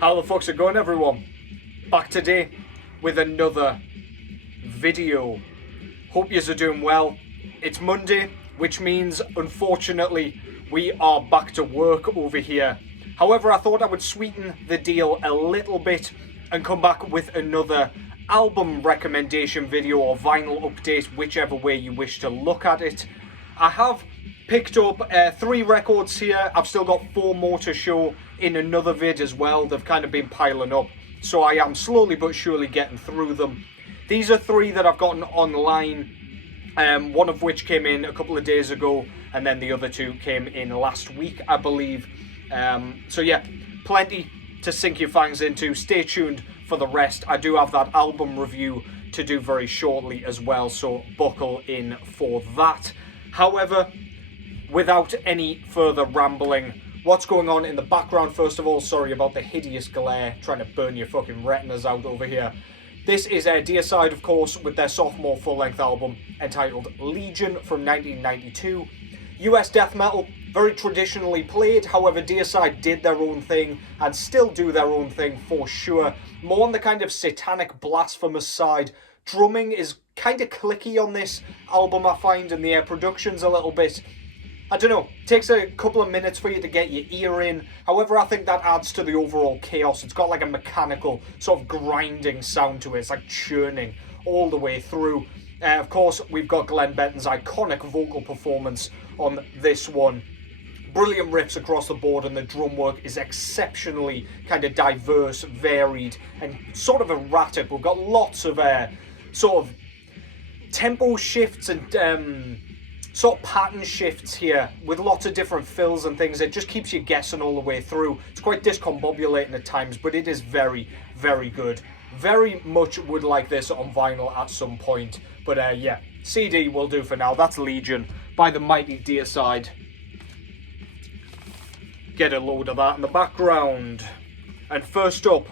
How the fuck's it going, everyone? Back today with another video. Hope yous are doing well. It's Monday, which means unfortunately we are back to work over here. However, I thought I would sweeten the deal a little bit and come back with another album recommendation video or vinyl update, whichever way you wish to look at it. I have picked up 3 records here. I've still got 4 more to show in another vid as well. They've kind of been piling up, so I am slowly but surely getting through them. These are 3 that I've gotten online, one of which came in a couple of days ago, and then the other 2 came in last week, I believe. So yeah, plenty to sink your fangs into. Stay tuned for the rest. I do have that album review to do very shortly as well, so buckle in for that. However, without any further rambling, what's going on in the background? First of all, sorry about the hideous glare, trying to burn your fucking retinas out over here. This is Dearside, of course, with their sophomore full-length album entitled Legion from 1992. US death metal, very traditionally played. However, Deicide did their own thing and still do their own thing for sure. More on the kind of satanic, blasphemous side. Drumming is kind of clicky on this album, I find, and the production's a little bit, I don't know, takes a couple of minutes for you to get your ear in. However, I think that adds to the overall chaos. It's got like a mechanical sort of grinding sound to it. It's like churning all the way through. Of course, we've got Glenn Benton's iconic vocal performance on this one. Brilliant riffs across the board, and the drum work is exceptionally kind of diverse, varied, and sort of erratic. We've got lots of sort of tempo shifts and sort of pattern shifts here with lots of different fills and things. It just keeps you guessing all the way through. It's quite discombobulating at times, but it is very, very good. Very much would like this on vinyl at some point. But yeah, CD will do for now. That's Legion by the mighty Deicide. Get a load of that in the background. And first up,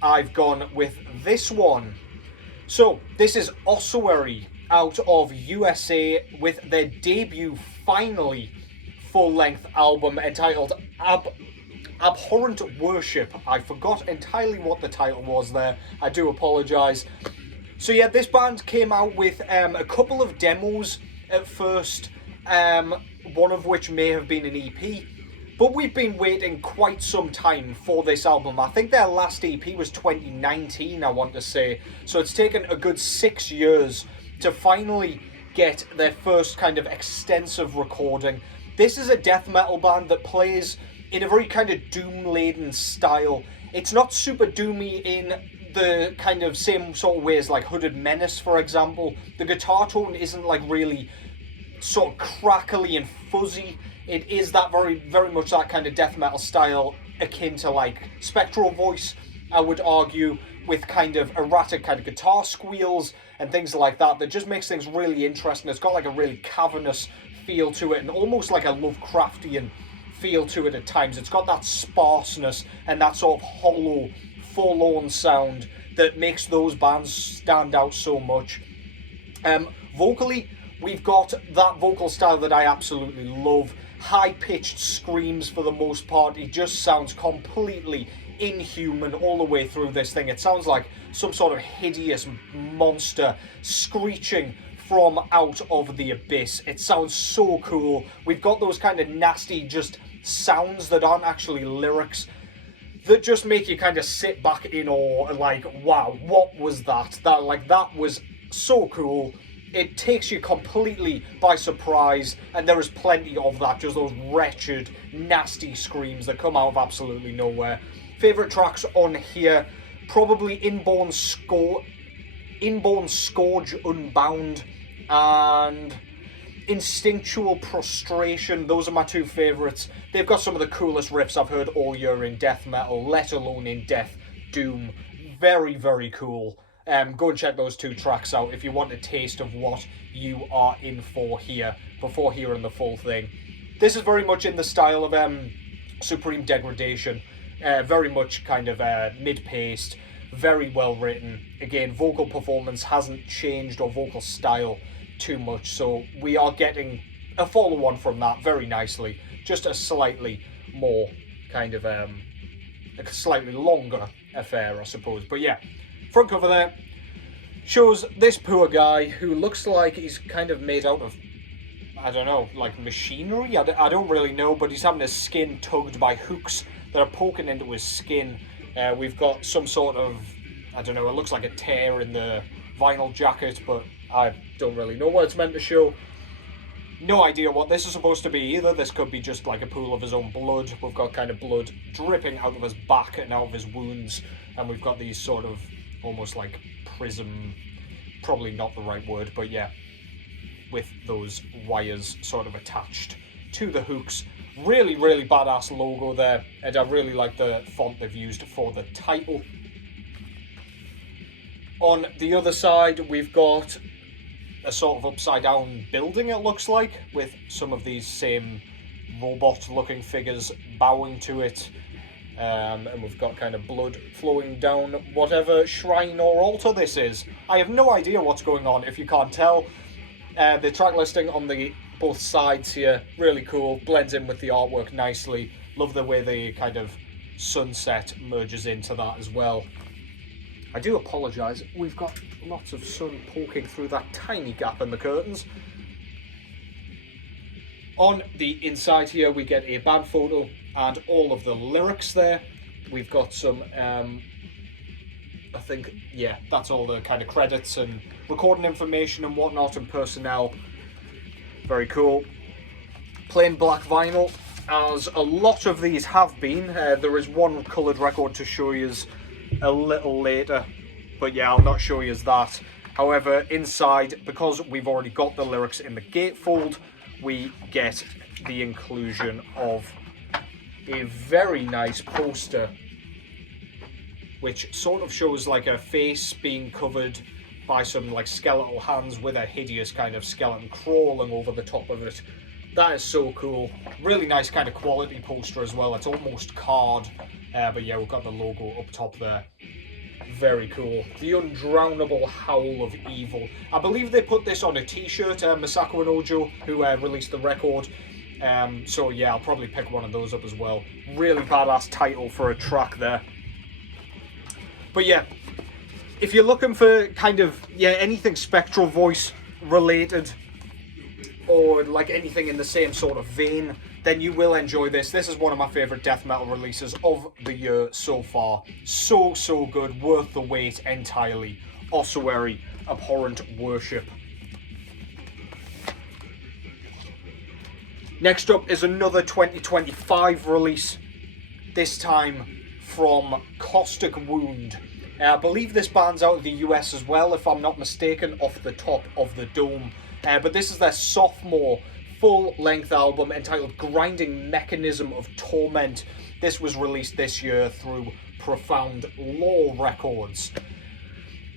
I've gone with this one. So, this is Oscawary out of USA with their debut, finally, full-length album entitled Abhorrent Worship. I forgot entirely what the title was there. I do apologise. So yeah, this band came out with a couple of demos at first, one of which may have been an EP. But we've been waiting quite some time for this album. I think their last EP was 2019, I want to say. So it's taken a good 6 years to finally get their first kind of extensive recording. This is a death metal band that plays in a very kind of doom-laden style. It's not super doomy in the kind of same sort of way as like Hooded Menace, for example. The guitar tone isn't like really sort of crackly and fuzzy. It is that very much that kind of death metal style, akin to like Spectral Voice, I would argue, with kind of erratic kind of guitar squeals and things like that just makes things really interesting. It's got like a really cavernous feel to it and almost like a Lovecraftian feel to it at times. It's got that sparseness and that sort of hollow, forlorn sound that makes those bands stand out so much. Vocally, we've got that vocal style that I absolutely love. High-pitched screams for the most part. It just sounds completely inhuman all the way through this thing. It sounds like some sort of hideous monster screeching from out of the abyss. It sounds so cool. We've got those kind of nasty just sounds that aren't actually lyrics that just make you kind of sit back in awe and like, wow, what was that? That was so cool. It takes you completely by surprise, and there is plenty of that, just those wretched, nasty screams that come out of absolutely nowhere. Favourite tracks on here, probably Inborn Scourge Unbound and Instinctual Prostration. Those are my 2 favourites. They've got some of the coolest riffs I've heard all year in death metal, let alone in death doom. Very, very cool. Go and check those 2 tracks out if you want a taste of what you are in for here before hearing the full thing. This is very much in the style of Supreme Degradation. Very much kind of mid-paced, very well written. Again, vocal performance hasn't changed, or vocal style, too much, so we are getting a follow-on from that very nicely. Just a slightly more kind of a slightly longer affair, I suppose. But yeah, front cover there shows this poor guy who looks like he's kind of made out of, I don't know, like machinery? I don't really know, but he's having his skin tugged by hooks that are poking into his skin. We've got some sort of, I don't know, it looks like a tear in the vinyl jacket, but I don't really know what it's meant to show. No idea what this is supposed to be either. This could be just like a pool of his own blood. We've got kind of blood dripping out of his back and out of his wounds, and we've got these sort of almost like prism, probably not the right word, but yeah, with those wires sort of attached to the hooks. Really, really badass logo there, and I really like the font they've used for the title. On the other side, we've got a sort of upside down building, it looks like, with some of these same robot looking figures bowing to it. And we've got kind of blood flowing down whatever shrine or altar this is. I have no idea what's going on, if you can't tell. The track listing on the both sides here, really cool, blends in with the artwork nicely. Love the way the kind of sunset merges into that as well. I do apologise, we've got lots of sun poking through that tiny gap in the curtains. On the inside here we get a band photo and all of the lyrics there. We've got some, I think, yeah, that's all the kind of credits and recording information and whatnot and personnel. Very cool. Plain black vinyl, as a lot of these have been. There is one coloured record to show you a little later, but yeah, I'll not show you that. However, inside, because we've already got the lyrics in the gatefold, we get the inclusion of a very nice poster, which sort of shows like a face being covered by some like skeletal hands with a hideous kind of skeleton crawling over the top of it. That is so cool. Really nice kind of quality poster as well. It's almost card, but yeah, we've got the logo up top there. Very cool. The undrownable howl of evil. I believe they put this on a t-shirt, Masako and Ojo, who released the record. So yeah, I'll probably pick one of those up as well. Really badass title for a track there. But yeah, if you're looking for kind of, yeah, anything Spectral Voice related, or like anything in the same sort of vein, then you will enjoy this. This is one of my favourite death metal releases of the year so far. So, so good. Worth the wait entirely. Oscawary, Abhorrent Worship. Next up is another 2025 release. This time from Costic Wound. I believe this band's out of the US as well, if I'm not mistaken, off the top of the dome. But this is their sophomore full-length album entitled Grinding Mechanism of Torment. This was released this year through Profound Law Records.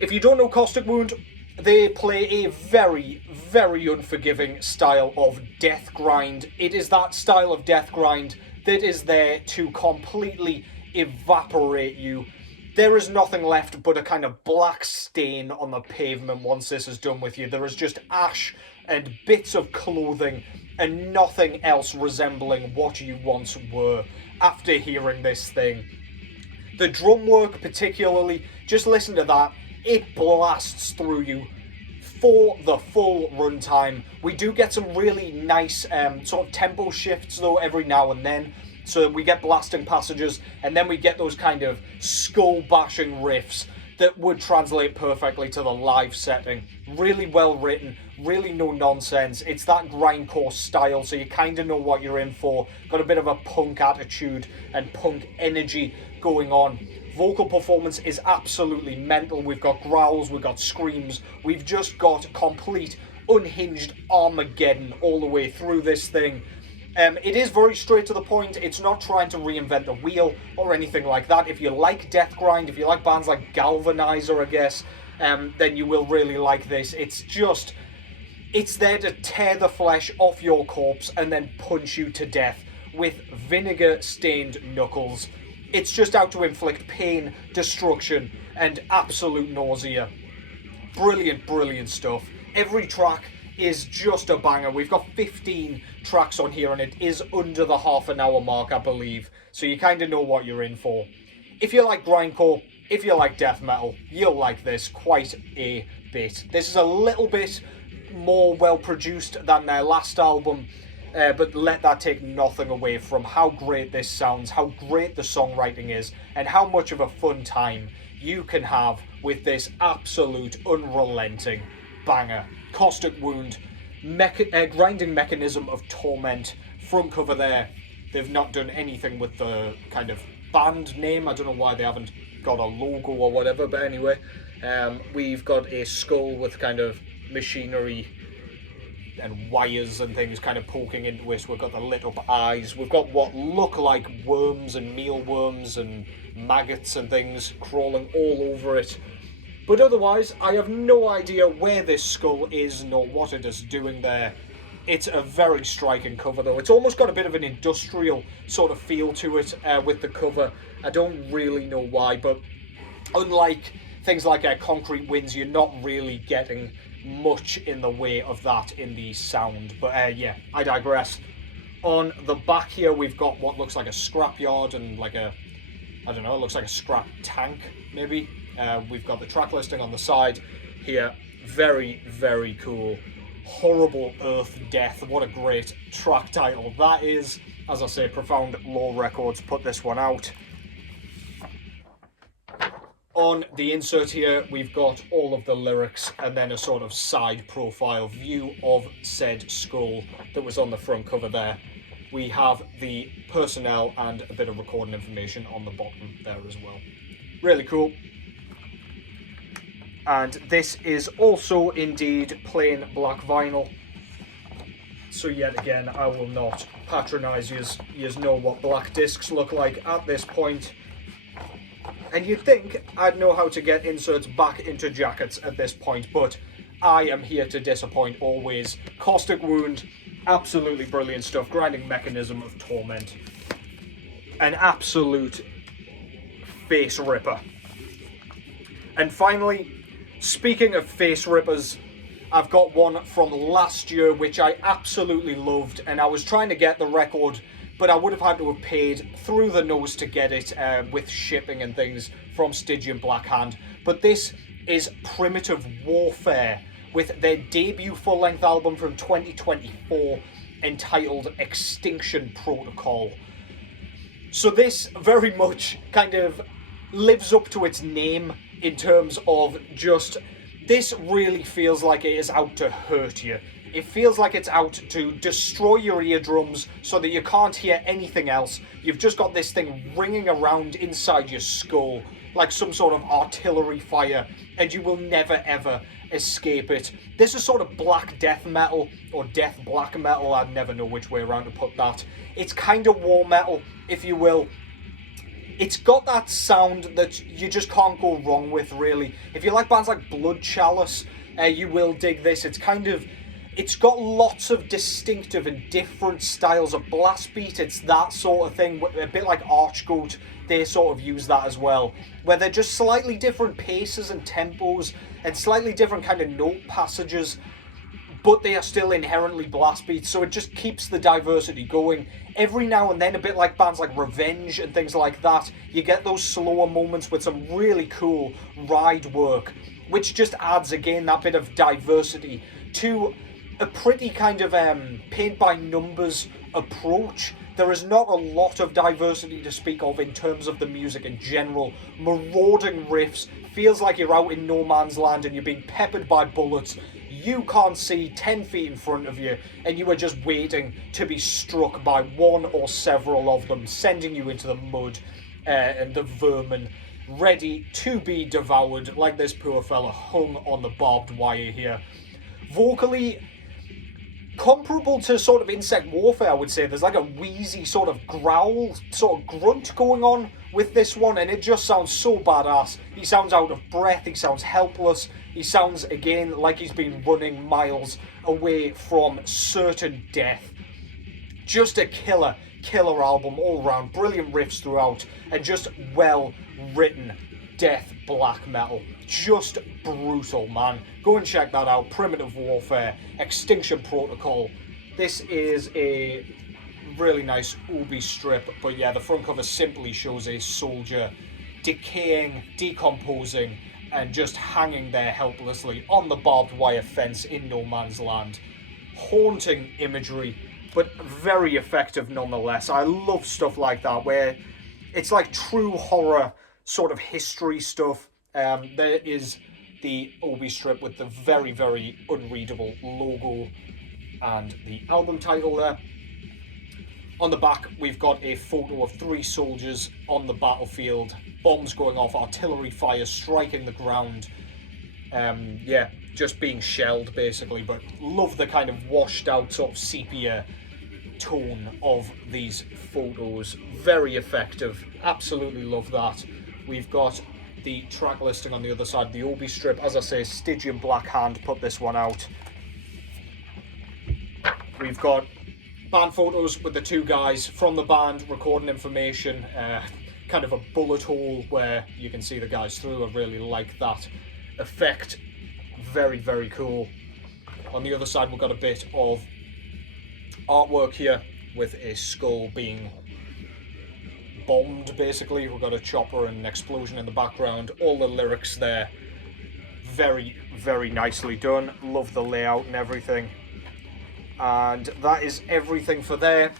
If you don't know Costic Wound, they play a very, very unforgiving style of death grind. It is that style of death grind that is there to completely evaporate you. There is nothing left but a kind of black stain on the pavement once this is done with you. There is just ash and bits of clothing and nothing else resembling what you once were after hearing this thing. The drum work particularly, just listen to that. It blasts through you for the full runtime. We do get some really nice sort of tempo shifts though every now and then. So we get blasting passages, and then we get those kind of skull-bashing riffs that would translate perfectly to the live setting. Really well written, really no nonsense. It's that grindcore style, so you kind of know what you're in for. Got a bit of a punk attitude and punk energy going on. Vocal performance is absolutely mental. We've got growls, we've got screams. We've just got complete unhinged Armageddon all the way through this thing. It is very straight to the point. It's not trying to reinvent the wheel or anything like that. If you like death grind, if you like bands like Galvanizer, I guess, then you will really like this. It's there to tear the flesh off your corpse and then punch you to death with vinegar-stained knuckles. It's just out to inflict pain, destruction, and absolute nausea. Brilliant, brilliant stuff. Every track is just a banger. We've got 15 tracks on here and it is under the half-an-hour mark, I believe. So you kind of know what you're in for. if you like grindcore, if you like death metal, you'll like this quite a bit. This is a little bit more well produced than their last album, but let that take nothing away from how great this sounds, how great the songwriting is, and how much of a fun time you can have with this absolute unrelenting banger. Costic Wound, Grinding Mechanism of Torment, front cover there. They've not done anything with the kind of band name. I don't know why they haven't got a logo or whatever, but anyway, we've got a skull with kind of machinery and wires and things kind of poking into it. We've got the lit up eyes. We've got what look like worms and mealworms and maggots and things crawling all over it. But otherwise, I have no idea where this skull is nor what it is doing there. It's a very striking cover though. It's almost got a bit of an industrial sort of feel to it with the cover. I don't really know why, but unlike things like Concrete Winds, you're not really getting much in the way of that in the sound. But yeah, I digress. On the back here, we've got what looks like a scrapyard and like a, I don't know, it looks like a scrap tank maybe. We've got the track listing on the side here. Very, very cool. Horrible Earth Death. What a great track title that is. As I say, Profound Law Records put this one out. On the insert here, we've got all of the lyrics and then a sort of side profile view of said skull that was on the front cover there. We have the personnel and a bit of recording information on the bottom there as well. Really cool. And this is also indeed plain black vinyl. So yet again, I will not patronise yous. Yous know what black discs look like at this point. And you'd think I'd know how to get inserts back into jackets at this point, but I am here to disappoint always. Costic Wound, absolutely brilliant stuff. Grinding Mechanism of Torment. An absolute face ripper. And finally, speaking of face rippers, I've got one from last year which I absolutely loved, and I was trying to get the record, but I would have had to have paid through the nose to get it with shipping and things from Stygian Black Hand. But this is Primitive Warfare with their debut full-length album from 2024 entitled Extinction Protocol. So this very much kind of lives up to its name in terms of just, this really feels like it is out to hurt you. It feels like it's out to destroy your eardrums so that you can't hear anything else. You've just got this thing ringing around inside your skull like some sort of artillery fire, and you will never ever escape it. This is sort of black death metal, or death black metal, I never know which way around to put that. It's kind of war metal, if you will. It's got that sound that you just can't go wrong with, really. If you like bands like Blood Chalice, you will dig this. It's got lots of distinctive and different styles of blast beat. It's that sort of thing, a bit like Archgoat. They sort of use that as well, where they're just slightly different paces and tempos and slightly different kind of note passages, but they are still inherently blast beats, so it just keeps the diversity going. Every now and then, a bit like bands like Revenge and things like that, you get those slower moments with some really cool ride work, which just adds again that bit of diversity to a pretty kind of paint-by-numbers approach. There is not a lot of diversity to speak of in terms of the music in general. Marauding riffs, feels like you're out in no man's land and you're being peppered by bullets. You can't see 10 feet in front of you, and you are just waiting to be struck by one or several of them, sending you into the mud and the vermin, ready to be devoured, like this poor fella hung on the barbed wire here. Vocally, comparable to sort of Insect Warfare, I would say. There's like a wheezy sort of growl, sort of grunt going on with this one, and it just sounds so badass. He sounds out of breath, he sounds helpless, he sounds, again, like he's been running miles away from certain death. Just a killer album all round. Brilliant riffs throughout, and just well written death black metal. Just brutal, man. Go and check that out. Primitive Warfare, Extinction Protocol. This is a really nice Ubi strip, but yeah, the front cover simply shows a soldier decaying, decomposing, and just hanging there helplessly on the barbed wire fence in no man's land. Haunting imagery, but very effective nonetheless. I love stuff like that, where it's like true horror sort of history stuff. There is the Obi strip with the very, very unreadable logo and the album title there. On the back, we've got a photo of 3 soldiers on the battlefield, bombs going off, artillery fire striking the ground. Yeah, just being shelled basically, but love the kind of washed out sort of sepia tone of these photos. Very effective, absolutely love that. We've got the track listing on the other side of the Obi strip. As I say, Stygian Black Hand put this one out. We've got band photos with the 2 guys from the band recording information, kind of a bullet hole where you can see the guys through. I really like that effect. Very, very cool. On the other side, we've got a bit of artwork here with a skull being bombed, basically. We've got a chopper and an explosion in the background. All the lyrics there. Very, very nicely done. Love the layout and everything. And that is everything for there.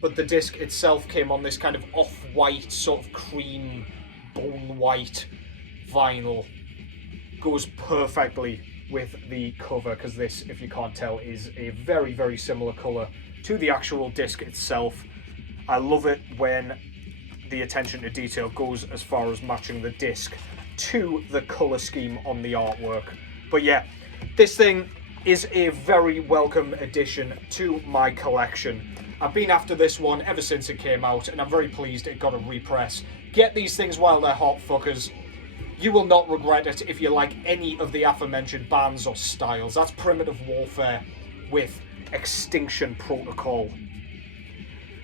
But the disc itself came on this kind of off-white, sort of cream, bone white vinyl. Goes perfectly with the cover, because this, if you can't tell, is a very, very similar colour to the actual disc itself. I love it when the attention to detail goes as far as matching the disc to the colour scheme on the artwork. But yeah, this thing is a very welcome addition to my collection. I've been after this one ever since it came out, and I'm very pleased it got a repress. Get these things while they're hot, fuckers. You will not regret it if you like any of the aforementioned bands or styles. That's Primitive Warfare with Extinction Protocol.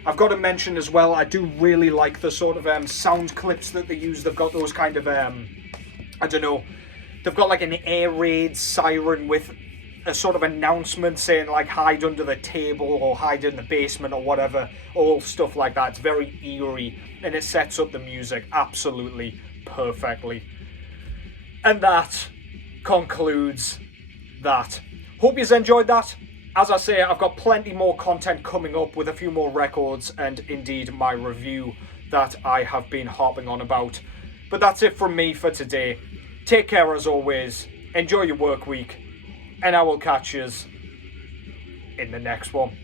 I've got to mention as well, I do really like the sort of sound clips that they use. They've got those kind of, I don't know, they've got like an air raid siren with a sort of announcement saying like hide under the table or hide in the basement or whatever, all stuff like that. It's very eerie and it sets up the music absolutely perfectly. And that concludes that. Hope you've enjoyed that. As I say, I've got plenty more content coming up with a few more records and indeed my review that I have been harping on about. But that's it from me for today. Take care as always. Enjoy your work week. And I will catch you in the next one.